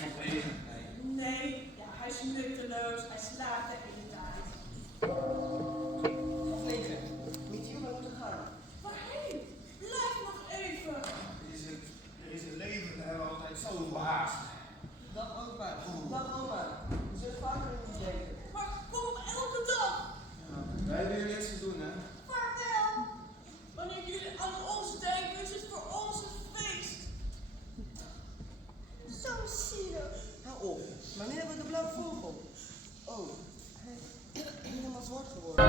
nergens op tegen. Nee, ja, hij is nutteloos, hij slaapt de hele tijd. Half 9. Michiel, wij moeten gaan. Waarheen? Blijf nog even. Er is het leven, daar hebben we altijd zoveel haast. Dag opa. Dag oma. We zullen vaker niet denken. Maar kom elke dag. Ja, wij hebben hier niks te doen, hè? Vaarwel. Wanneer jullie aan ons denken, is het voor ons een feest. Zo zielig. Hou op. Wanneer hebben we de blauwe vogel? Oh, hij is helemaal zwart geworden.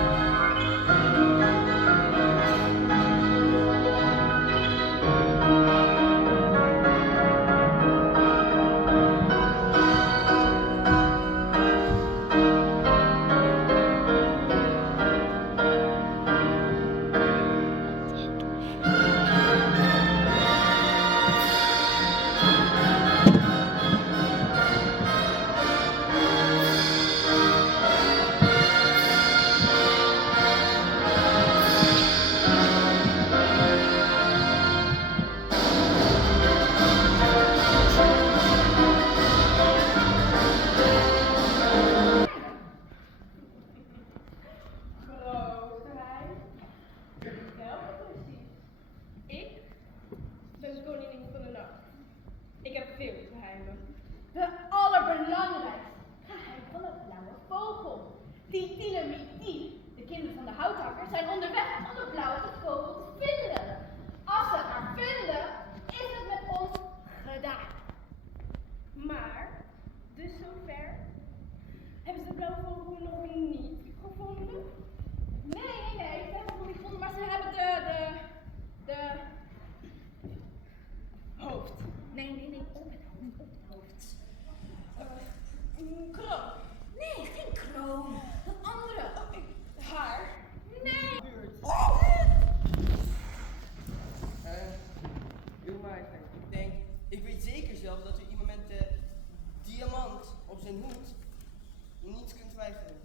Ik ben koningin van de nacht. Ik heb veel geheimen. De allerbelangrijkste geheim van de blauwe vogel. Die Tielemitien, de kinderen van de houthakker, zijn onderweg om de blauwe vogel te vinden. Als ze haar vinden, is het met ons gedaan. Maar, dus zover, hebben ze de blauwe vogel nog niet gevonden? Nee, ze hebben het nog niet gevonden, maar ze hebben de hoofd. Nee, op het hoofd. Kroon. Nee, geen kroon. Dat andere. Haar. Nee. Uw majesteit, ik weet zeker zelf dat u iemand met de diamant op zijn hoed niets kunt weigeren.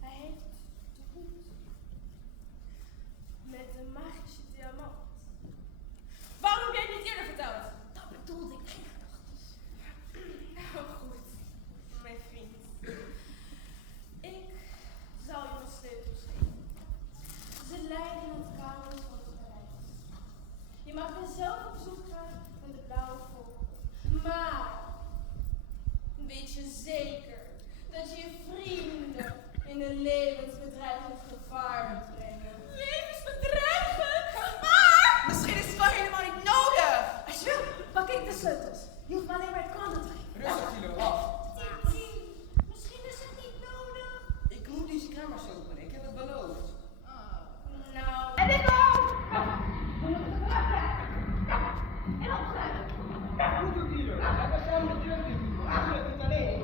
Hij heeft de hoed. Met de magische diamant. Waarom heb jij het niet eerder verteld? Dat bedoelde ik geen gedachtes. Nou goed, mijn vriend. Ik zal je mijn sleutels geven. Ze leiden het kamers van het paleis. Je mag er zelf op zoek gaan naar de blauwe vogel. Maar weet je zeker dat je je vrienden in een levensbedreigend gevaar moet brengen? Levensbedreigend? Maar misschien is het wel helemaal niet nodig. Als je wil, pak ik de sleutels. Je hoeft me alleen maar het kanon te geven. Rustig, Tilo, wacht. Misschien is het niet nodig. Ik moet deze kamers openen, ik heb het beloofd. Nou. En ik ook! We moeten het eruit krijgen. En opsluiten. Goed zo, Tilo. Laten we samen de deur dicht doen. Ik doe het niet alleen.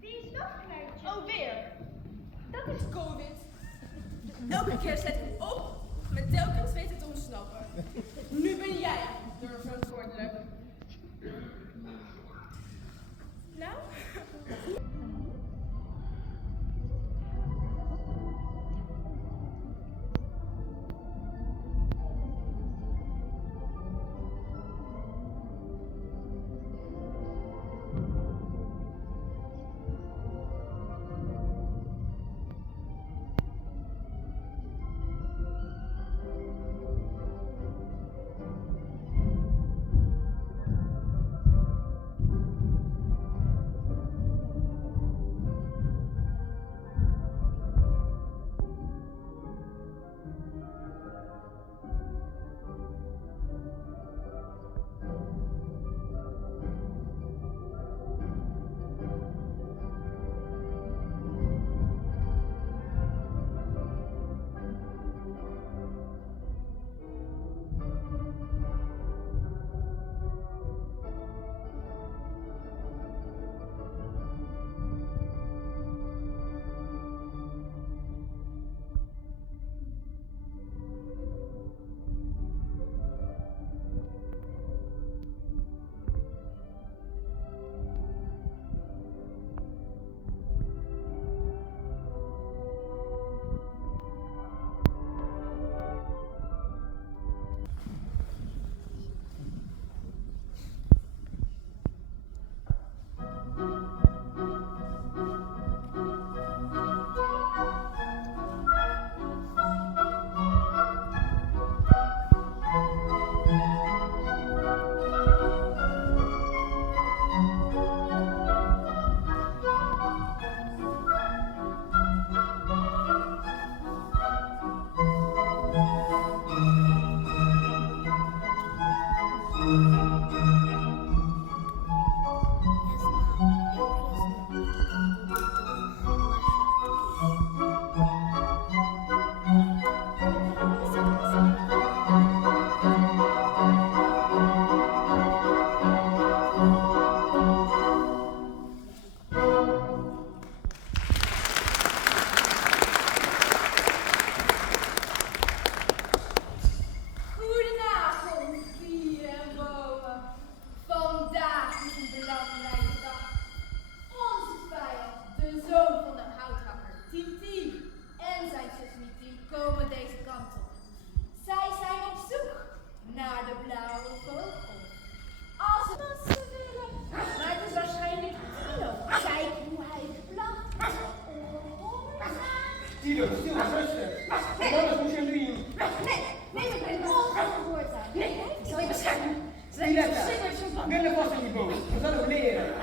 Wie is dat kleintje? Oh, weer. Dat is COVID. Elke keer zet ik hem op, met telkens weten te ontsnappen. Nu ben jij door verantwoordelijk. Nou? vast in je boot. We gaan nog leren.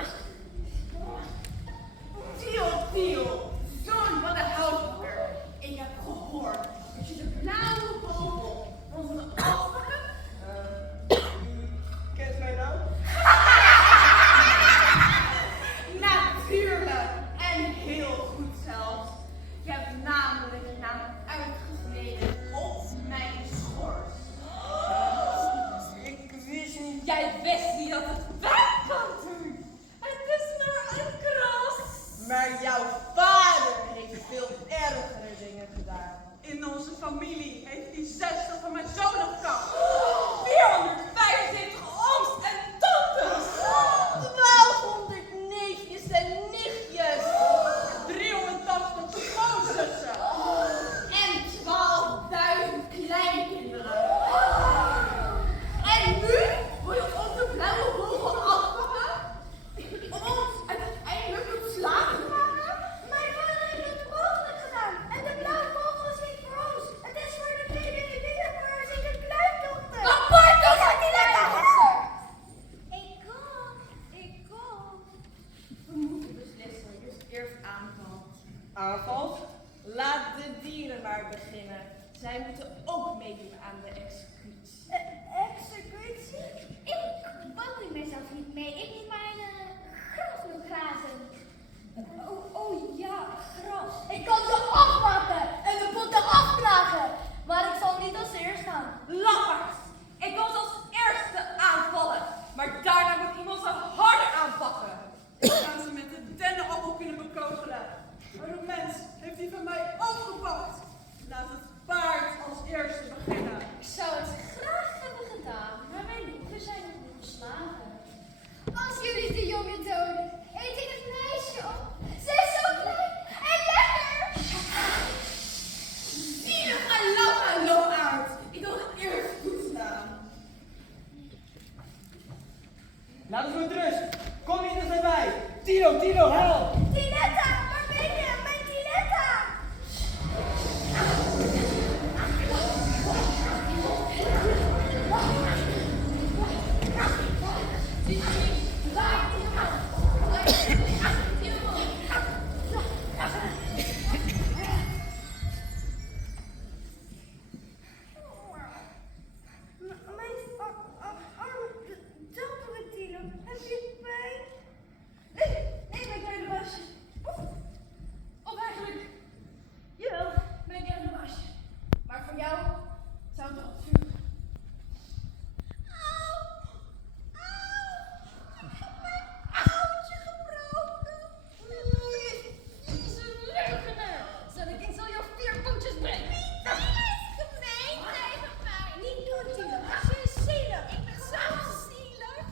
Tiel, zoon van de houtbakker. Ik heb gehoord dat je de blauwe vogel van zijn afpakken. U kent mijn naam? Natuurlijk, en heel goed zelfs. Je hebt namelijk je naam uitgesneden op mijn schors. Ik wist niet. Jij wist niet dat het weg kan doen. Het is maar een kras. Maar jouw vader heeft veel ergere dingen gedaan. In onze familie heeft hij 60 van mijn zonen gekant. 475 ooms en tantes. 1200 neefjes en nichtjes. 380 schoonzussen. En 12.000 kleinkinderen. En nu wil je onze blauwe vogel afpakken? Om ons uiteindelijk tot slaven te maken? Mijn vader heeft het mogelijk gedaan. En de blauwe vogel is niet voor ons. Het is voor de kleine parasiete kluitdochter. Apart als hij die lekker Ik kom. We moeten beslissen, dus eerst aanval. Aanval? Laat de dieren maar beginnen. Zij moeten ook meedoen aan de executie. Executie? Ik bemoei mezelf niet mee. Ik moet mijn gras nog grazen. Oh ja, gras. Ik kan ze afmaken en de botten afknagen. Maar ik zal niet als eerst gaan. Lafaards! Ik wil ze als eerste aanvallen, maar daarna moet iemand ze harder aanpakken. Ik ga ze met de dennenappel kunnen bekogelen. Maar de mens heeft die van mij opgepakt. Laat het paard als eerste beginnen. Ik zou het graag hebben gedaan, maar mijn liefde zijn nog niet geslagen. Als jullie de jongen doden, eet ik het meisje op. Ze is zo klein en lekker. Zielige lafaard! Ik wil het eerst toestaan. Laat ons met rust. Kom hier eens erbij. Tilo, help. Tinetta, waar ben je? Mijn Tinetta! Of eigenlijk, jawel, mijn kleine baasje. Maar voor jou zou het ook vuur. Zal ik eens al jouw 4 pootjes brengen? Dat is gemeen tegen mij. Niet doen, Tilo. Je is zielig. Ik ben zo zielig.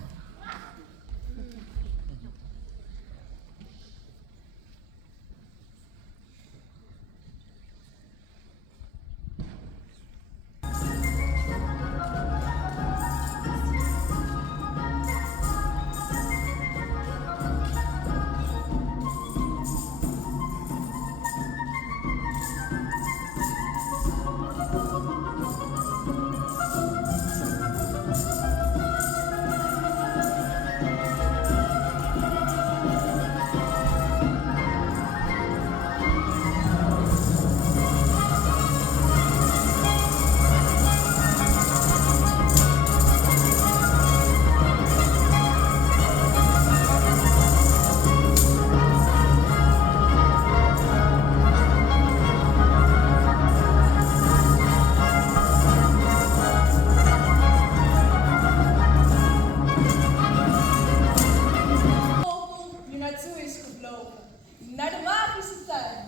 Vogel hier naartoe is gevlogen. Naar de magische tuin.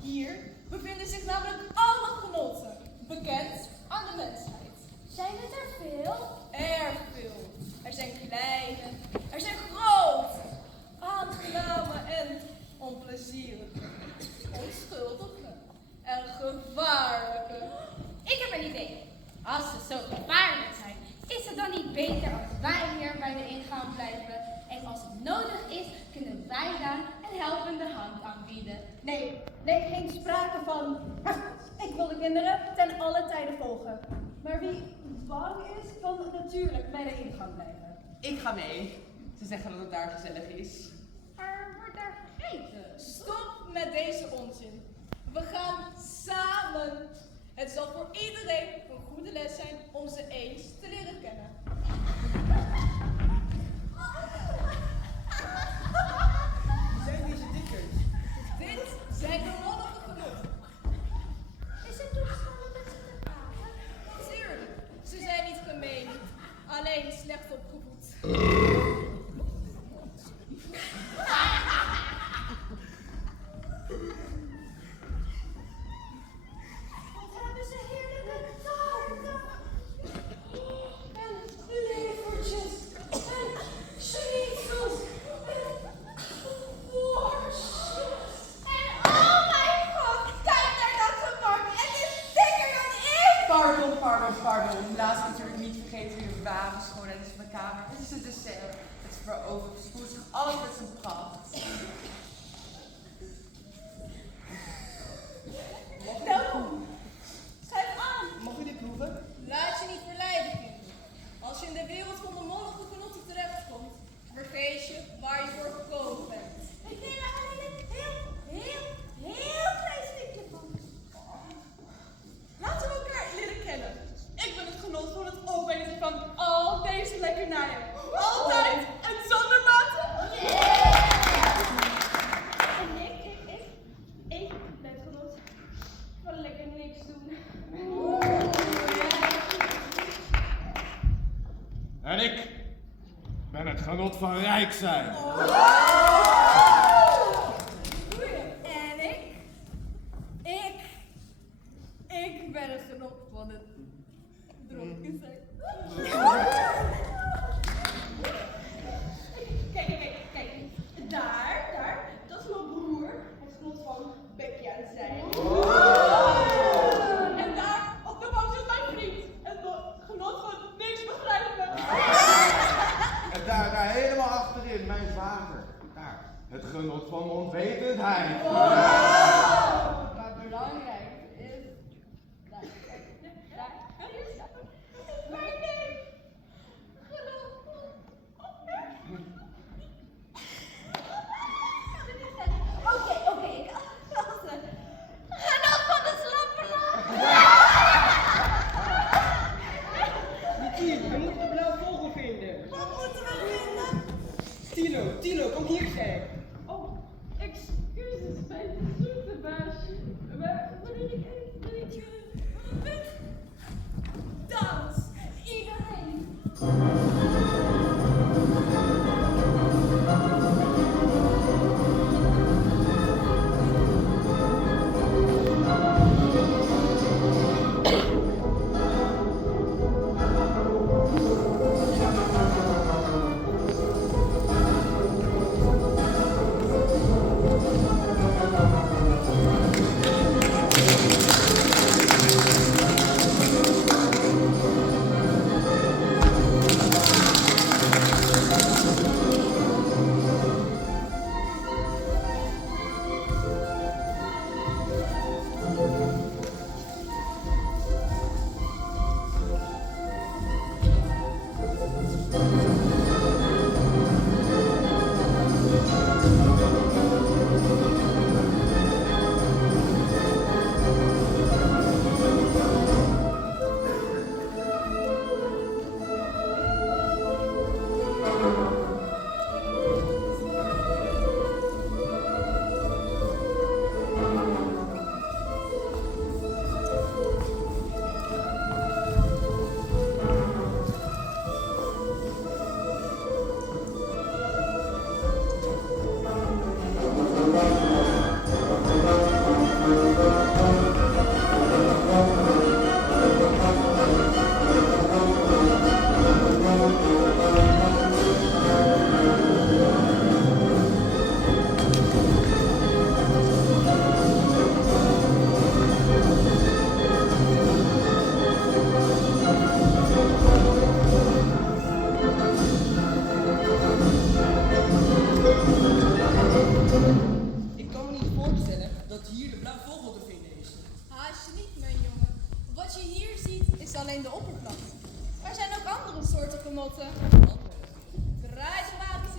Hier bevinden zich namelijk alle genotten. Bekend aan de mensheid. Zijn het er veel? Erg veel. Er zijn kleine, er zijn grote, aangename en onplezierige, onschuldige en gevaarlijke. Ik heb een idee. Als ze zo gevaarlijk zijn, is het dan niet beter als wij hier bij de ingang blijven? En als het nodig is, kunnen wij daar een helpende hand aanbieden. Nee, geen sprake van. Ik wil de kinderen ten alle tijden volgen. Maar wie bang is, kan natuurlijk bij de ingang blijven. Ik ga mee. Ze zeggen dat het daar gezellig is. Maar wordt daar gegeten? Stop met deze onzin. We gaan samen. Het zal voor iedereen een goede les zijn om ze eens te leren kennen. Wie zijn deze dikkers? Dit zijn de mollige genoten. Is het toegestaan met ze te praten? Natuurlijk, ze zijn niet gemeen, alleen slecht opgevoed. Wat hebben ze heerlijke taarten? En levertjes. En schnitzels. En worstjes. En oh mijn god, kijk naar dat gemak. Het is dikker dan ik. Pardon. Laat me natuurlijk niet vergeten wie de ware schoonheid is van de kamer. Het is het dessert. Het verovert spoelt zich alles met zijn pracht. Welkom. Schrijf aan. Mag u dit proeven? Laat je niet verleiden, kind. Als je in de wereld van de mollige genotten terechtkomt, vergeet je waar je voor gekomen bent. Ik neem er alleen een heel klein stukje van. Laten we elkaar leren kennen. Ik ben het genot van het opbrengen van al deze lekkernijen. Altijd en zonder maten. En ik ben het genot van lekker niks doen. En ik ben het genot van rijk zijn. En ik ben het genot van het dronken zijn. Kijk. Daar, dat is mijn broer. Het genot van Becky aan zijn. En daar, op de bank zit mijn vriend. Het genot van niks begrijpen. En daar helemaal achterin, mijn vader. Daar, het genot van onwetendheid. Maar belangrijk is... Daar is Mijn neef. Oké, ik had het. Genot van de slappelaar. Michiel, we moeten de blauwe vogel vinden. Wat moeten we vinden? Tino, kom hier zeg. Oh, excuses, mijn zoete baasje. Maar wanneer ik even een beetje Dans, iedereen. Ik kan me niet voorstellen dat hier de blauwe vogel te vinden is. Haast je niet, mijn jongen. Wat je hier ziet is alleen de oppervlakte. Er zijn ook andere soorten genotten. Draai de magische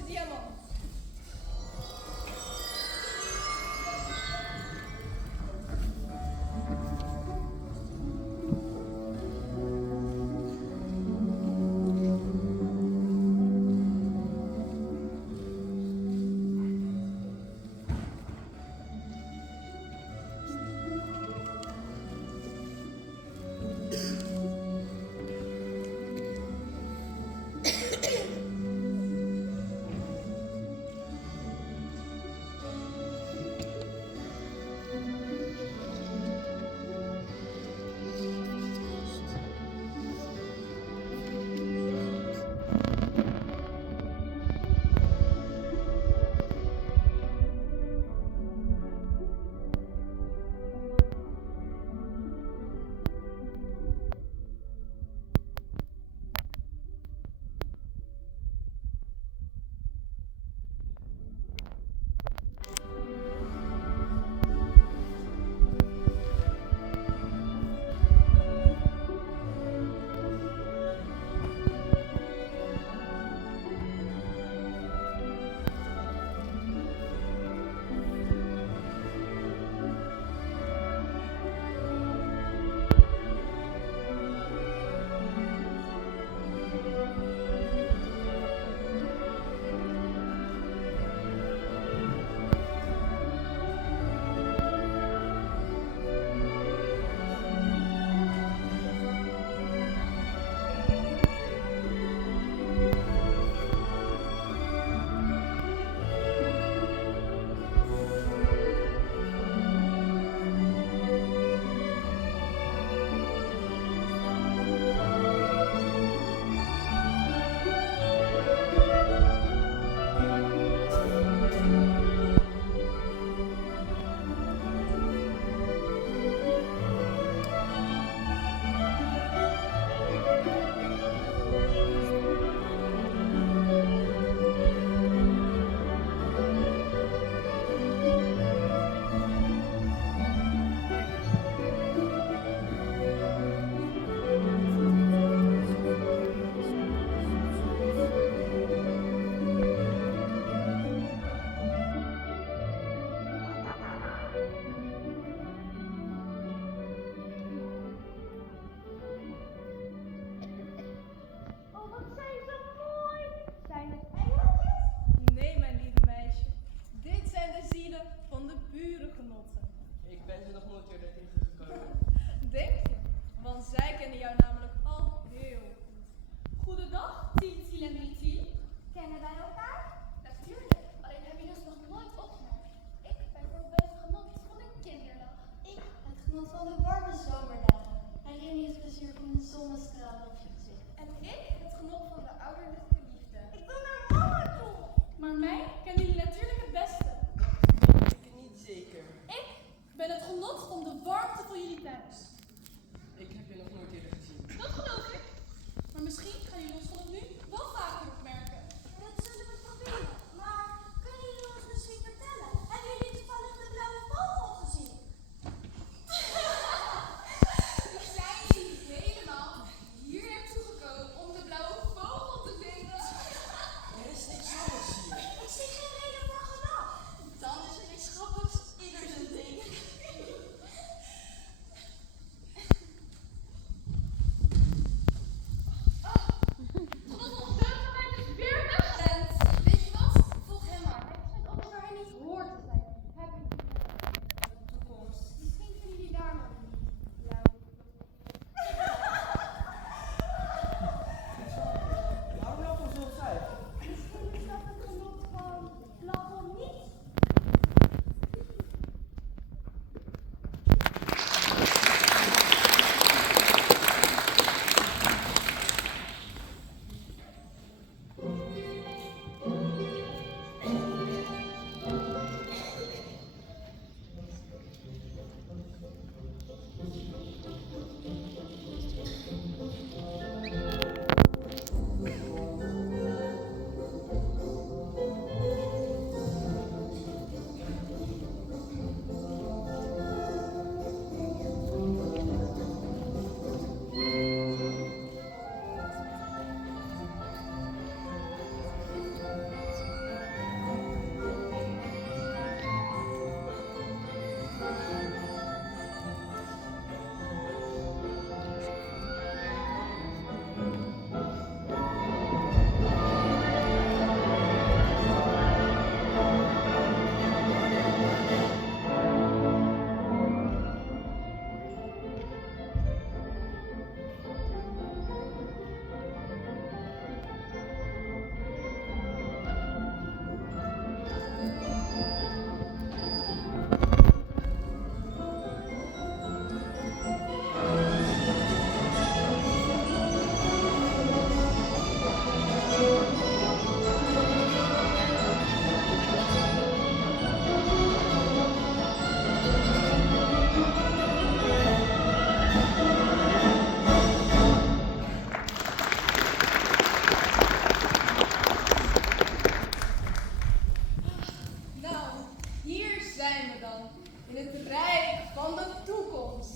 het rijk van de toekomst.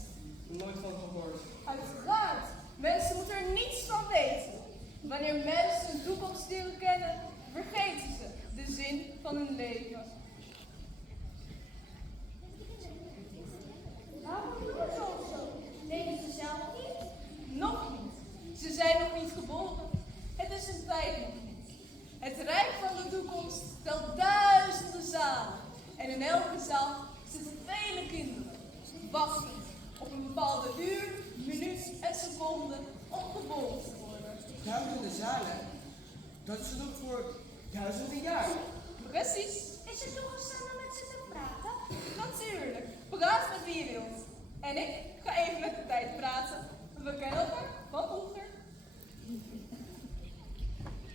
Nooit van gehoord. Uiteraard, mensen moeten er niets van weten. Wanneer mensen hun toekomst leren kennen, vergeten ze de zin van hun leven. Waarom doen ze ons zo? Weten ze zelf niet? Nog niet. Ze zijn nog niet geboren. Het is een tijd nog niet. Het rijk van de toekomst telt duizenden zalen. En in elke zaal zitten vele kinderen, wachtend op een bepaalde uur, minuut en seconde om geboren te worden. Duizenden zalen? Dat is nog voor duizenden jaar. Precies. Is het toegestaan om met ze te praten? Natuurlijk. Praat met wie je wilt. En ik ga even met de tijd praten. We kennen elkaar van vroeger.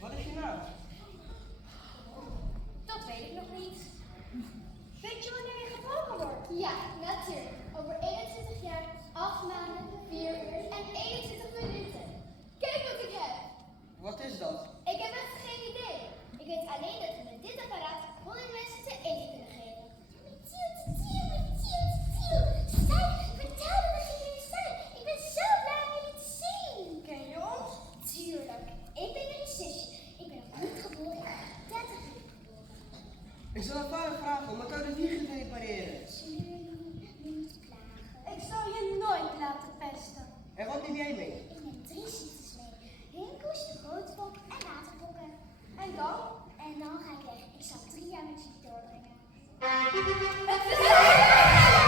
Wat is je naam? Dat weet ik nog niet. Weet je wanneer je geboren wordt? Ja, natuurlijk. Over 21 jaar, 8 maanden, 4 uur en 21 minuten. Kijk wat ik heb. Wat is dat? Ik heb echt geen idee. Ik weet alleen dat we met dit apparaat 100 mensen te eten kunnen geven. Zij vertelde dat jullie hier zijn. Ik ben zo blij om jullie te zien. Ken je ons? Tuurlijk. Ik ben jullie zusje. Ik ben nog niet geboren. 30 uur geboren. Ik zal een vader vragen om elkaar de wiegen te repareren. Jullie niet klagen. Ik zal je nooit laten pesten. En wat neem jij mee? Ik neem 3 ziektes mee. Rinkels, de grootbok en waterbokken. En dan? En dan ga ik weg. Ik zal 3 jaar met jullie doorbrengen. Wat gebeurt er?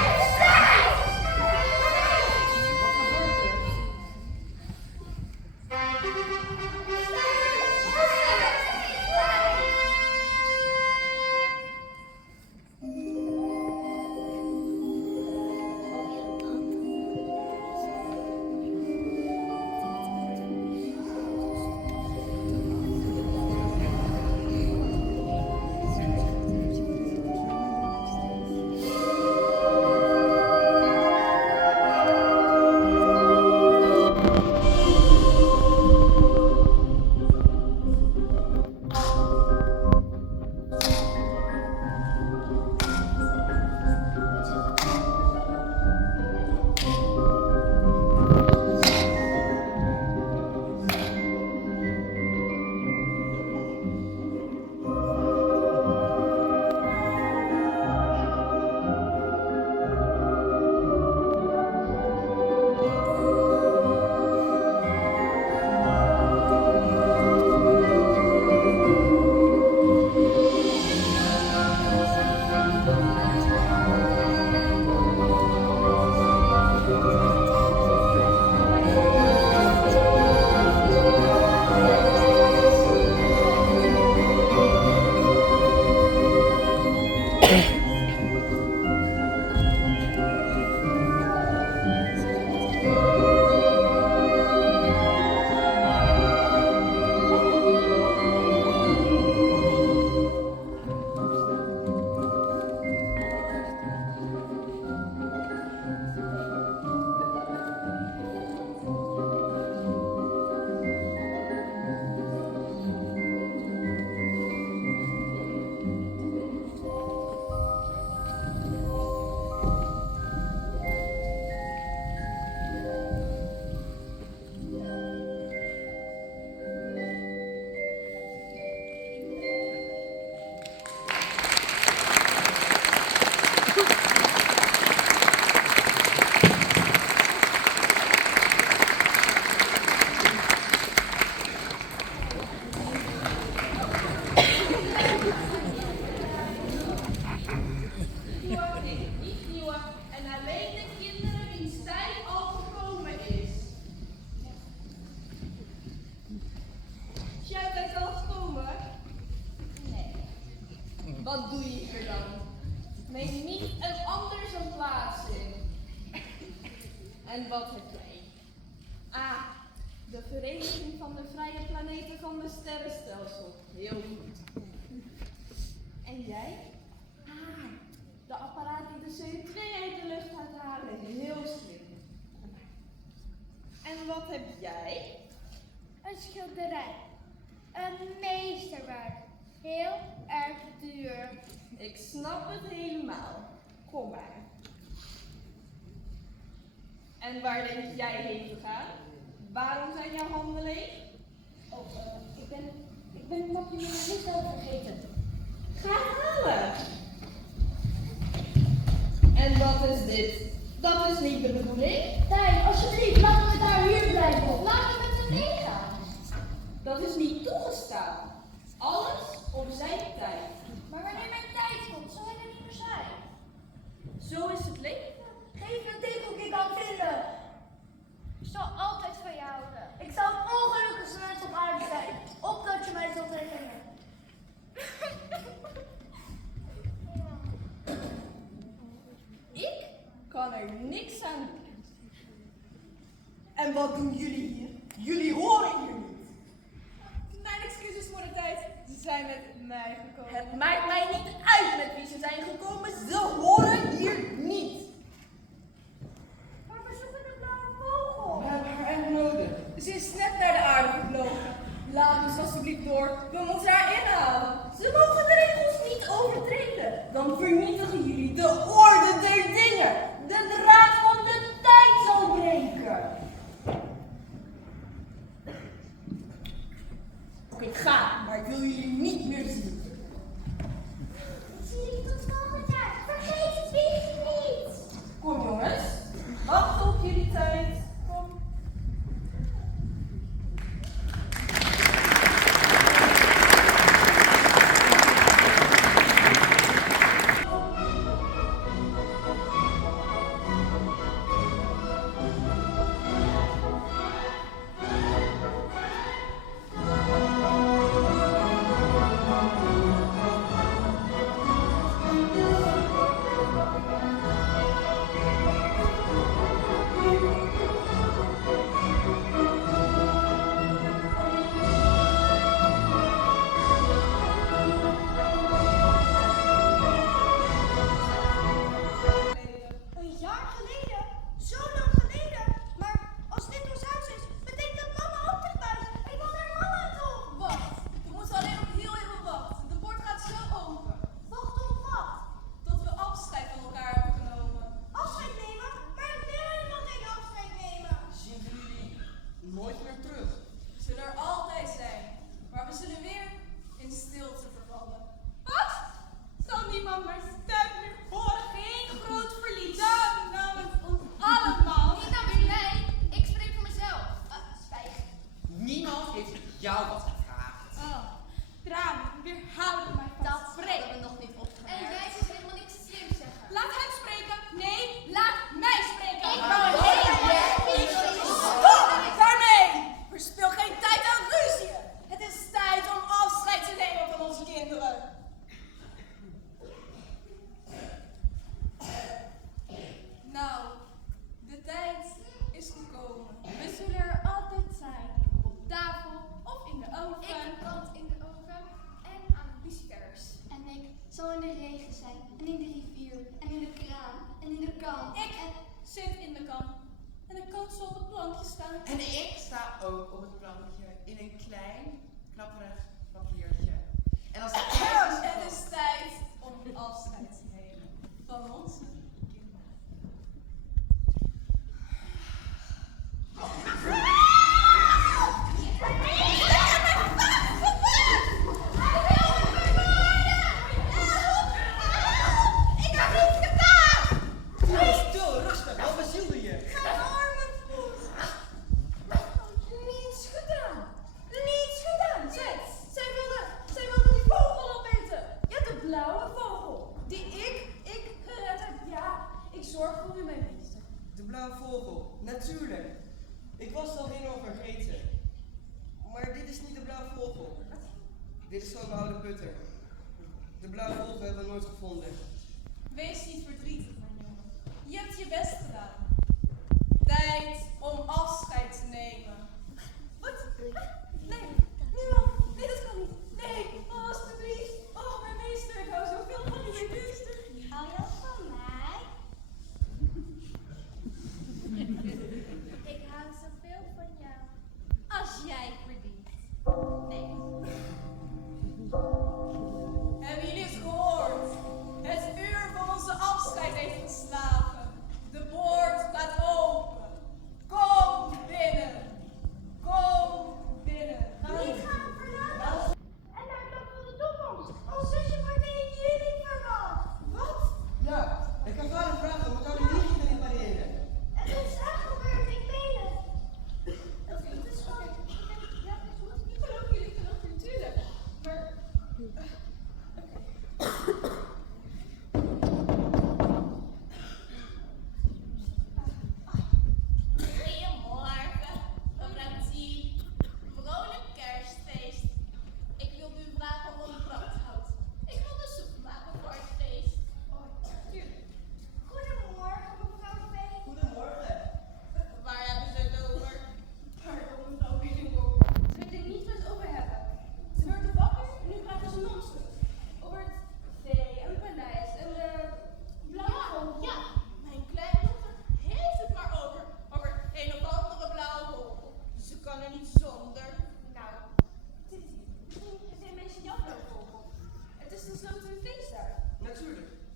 Wat doe je hier dan? Neem niet een anders een plaats in. En wat heb jij? Ah, de Vereniging van de Vrije Planeten van de Sterrenstelsel. Heel goed. En jij? Ah, de apparaat die de CO2 uit de lucht gaat halen. Heel slim. En wat heb jij? Een schilderij. Een meesterwerk. Heel erg duur. Ik snap het helemaal. Kom maar. En waar denk jij heen te gaan? Waarom zijn jouw handen leeg? Oh, ik ben een mapje met mijn liefde vergeten. Ga het halen. En wat is dit? Dat is niet de bedoeling. Tijn, alsjeblieft, laten we daar hier blijven. Laten we met hem meegaan. Dat is niet toegestaan. Alles op zijn tijd. Maar wanneer mijn tijd komt, zal hij er niet meer zijn. Zo is het leven. Geef me een tip hoe ik je kan vinden. Ik zal altijd van je houden. Ik zal het ongelukkigste mens op aarde zijn. Opdat je mij zult herinneren. Ik kan er niks aan doen. En wat doen jullie hier? Jullie horen hier niet. Mijn excuses voor de tijd. Ze zijn met mij gekomen. Het maakt mij niet uit met wie ze zijn gekomen. Ze horen hier niet. Maar we zoeken de blauwe vogel. We hebben haar echt nodig. Ze is net naar de aarde gevlogen. Laat ons alsjeblieft door. We moeten haar inhalen. Ze mogen de regels niet overtreden. Dan vernietigen jullie de orde der dingen. De draad van de tijd zal breken. Ik ga, maar ik wil jullie niet meer zien. Ik zie jullie tot volgend jaar. Vergeet het weer niet. Kom jongens, wacht op jullie tijd. Kom. Een jaar geleden? Zo lang geleden? Maar als dit ons huis is, betekent dat mama ook dichtbij is. Ik wil naar mama toe. Wacht, we moeten alleen nog heel even wachten. De poort gaat zo open. Wacht op wat? Tot we afscheid van elkaar hebben genomen. Afscheid nemen? Maar ik wil helemaal geen afscheid nemen. Zien we jullie nooit meer terug? We zullen er altijd zijn. Maar we zullen weer in stilte vervallen. Wat? Zal niemand maar stem meer horen? Geen groot verlies. Namens ons allemaal. Niet namens mij, ik spreek voor mezelf. Zwijg. Niemand heeft jou wat gevraagd. Oh, tranen, weerhouden mij van Dat spreken. hebben we nog niet opgemerkt. En jij zult helemaal niks slims zeggen. Laat hem spreken. Nee, laat mij spreken. Ik wou Stop daarmee! Verspil geen tijd aan ruzie. Het is tijd om afscheid te nemen van onze kinderen. Nou, de tijd is gekomen. We zullen er altijd zijn. Op tafel of in de oven. Ik brand in de oven en aan lucifers. En ik zal in de regen zijn. En in de rivier. En in de kraan. En in de kan. Ik zit in de kan. En de kan zal op het plankje staan. En ik sta ook op het plankje in een klein, knapperig papiertje. En als de tijd Het is tijd om afscheid te nemen van onze kinderen. Ik heb niets gedaan! Stil, rustig, wat bezielde je? Mijn armen voet. Niets gedaan. Niets gedaan. Zij wilde die vogel opeten. Ja, de blauwe vogel. Die ik gered heb. Ja, ik zorg voor u, mijn meester. De blauwe vogel, natuurlijk. Ik was het al helemaal vergeten. Maar dit is niet de blauwe vogel. Dit is gewoon mijn oude putter. De blauwe vogel hebben we nooit gevonden. Wees niet verdrietig, mijn jongen. Je hebt je best gedaan. Tijd om afscheid te nemen. Wat? Nee, nu al. Nee, dat kan niet. Nee, oh, alsjeblieft. Oh, mijn meester, ik hou zoveel van u, mijn meester. Hou je van mij? Ik hou zoveel van jou. Als jij verdient. Nee. Hebben jullie het gehoord? Het uur van onze afscheid heeft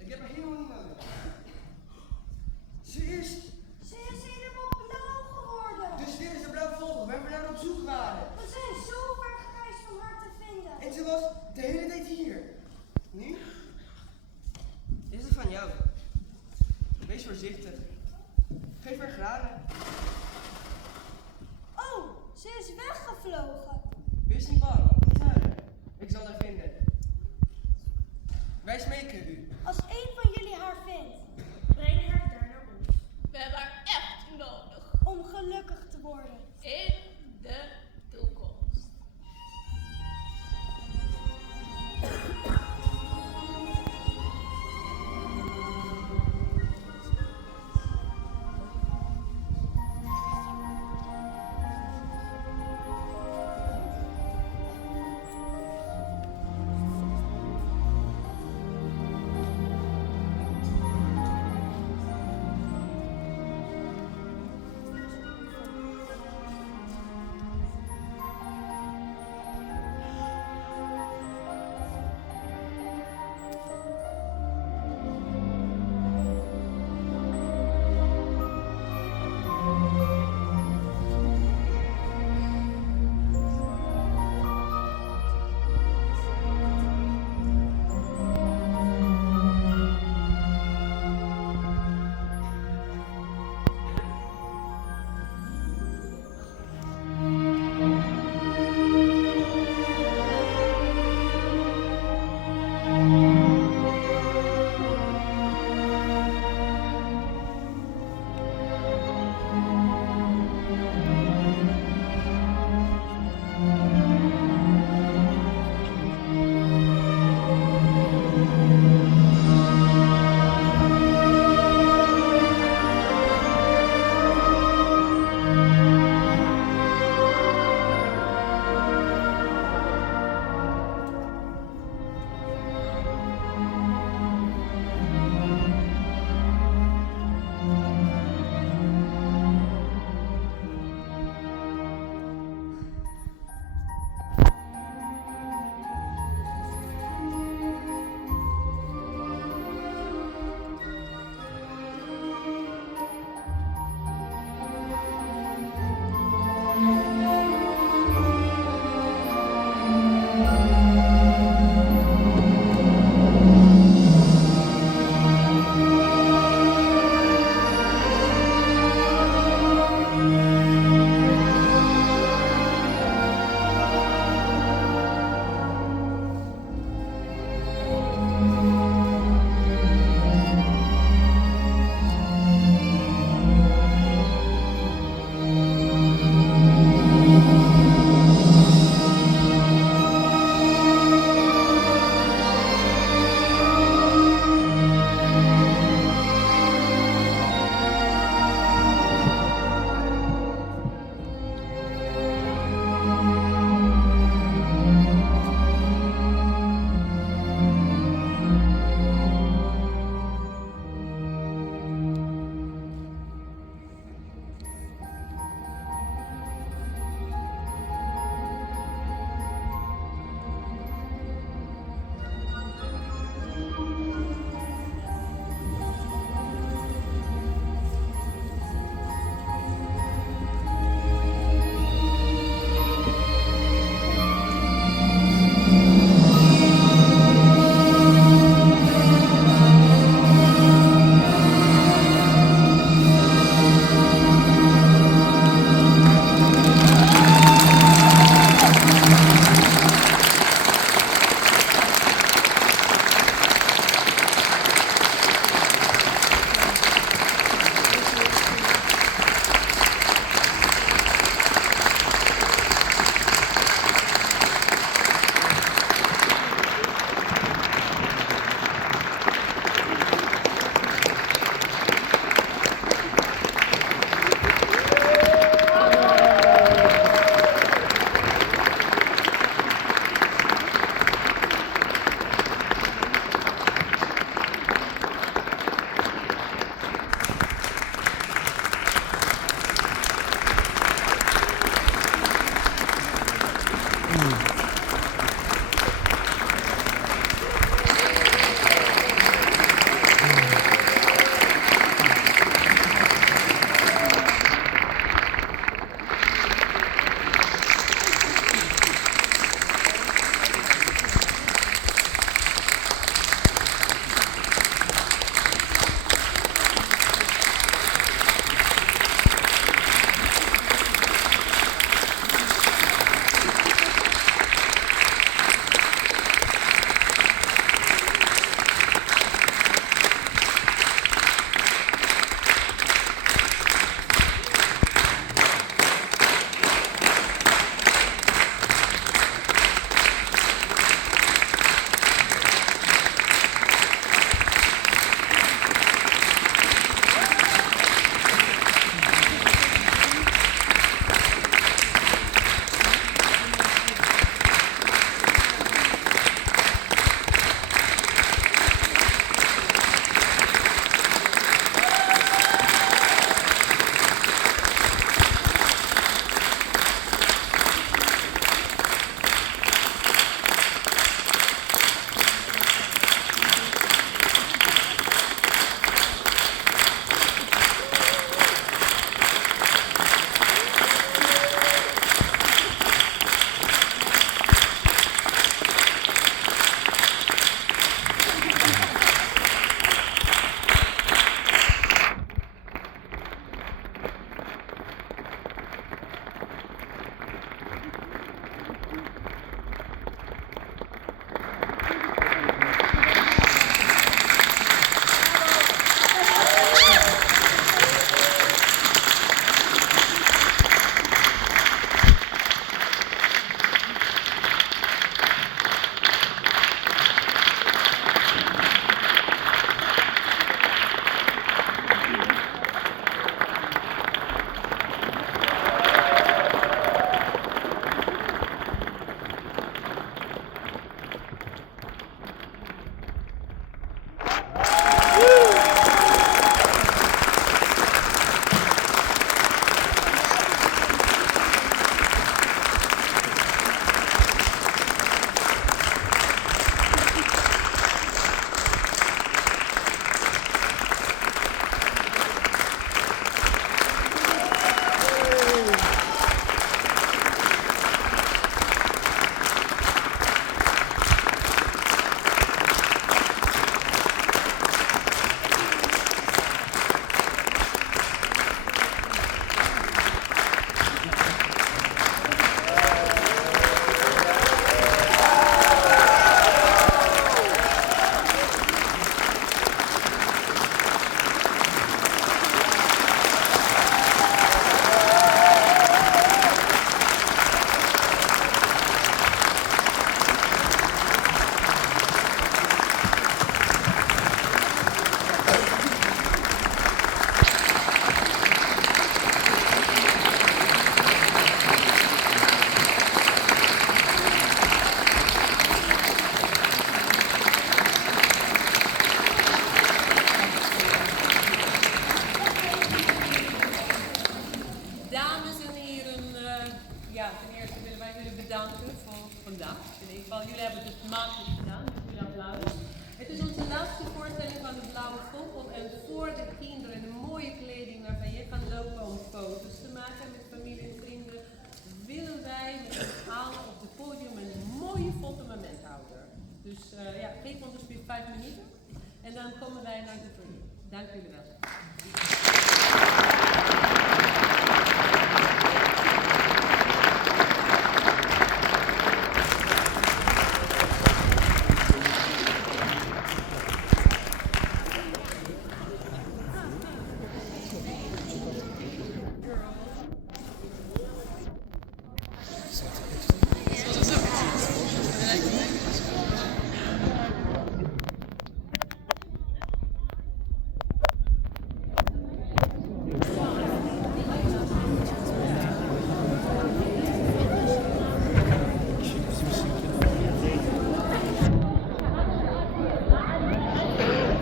Ik heb er helemaal niet nodig. Ze is helemaal blauw geworden. Dus dit is de blauwe vogel waar we naar op zoek waren. We zijn zo ver gereisd om haar te vinden. En ze was de hele tijd hier. Nu is het van jou. Wees voorzichtig. Geef haar graden. Oh, ze is weggevlogen. Wees niet bang, niet huilen. Ik zal haar vinden. Wij smeken u. Als één van jullie haar vindt. Breng haar daar naar ons. We hebben haar echt nodig. Om gelukkig te worden. In de toekomst. is onze laatste voorstelling van de Blauwe Vogel en voor de kinderen een mooie kleding waarbij je kan lopen om foto's te maken met familie en vrienden, willen wij met z'n allen op het podium een mooie fotomoment houden. Dus ja, geef ons alsjeblieft 5 minuten en dan komen wij naar de foyer. Dank jullie wel.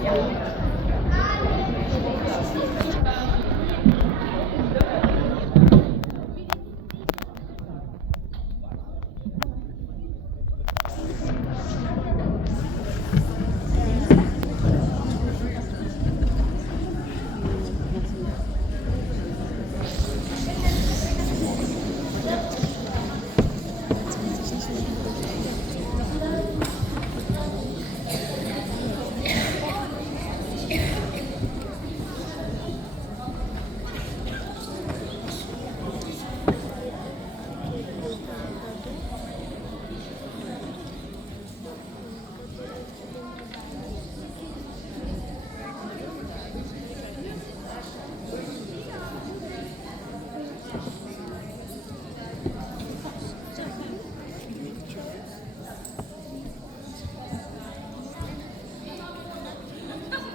Ja.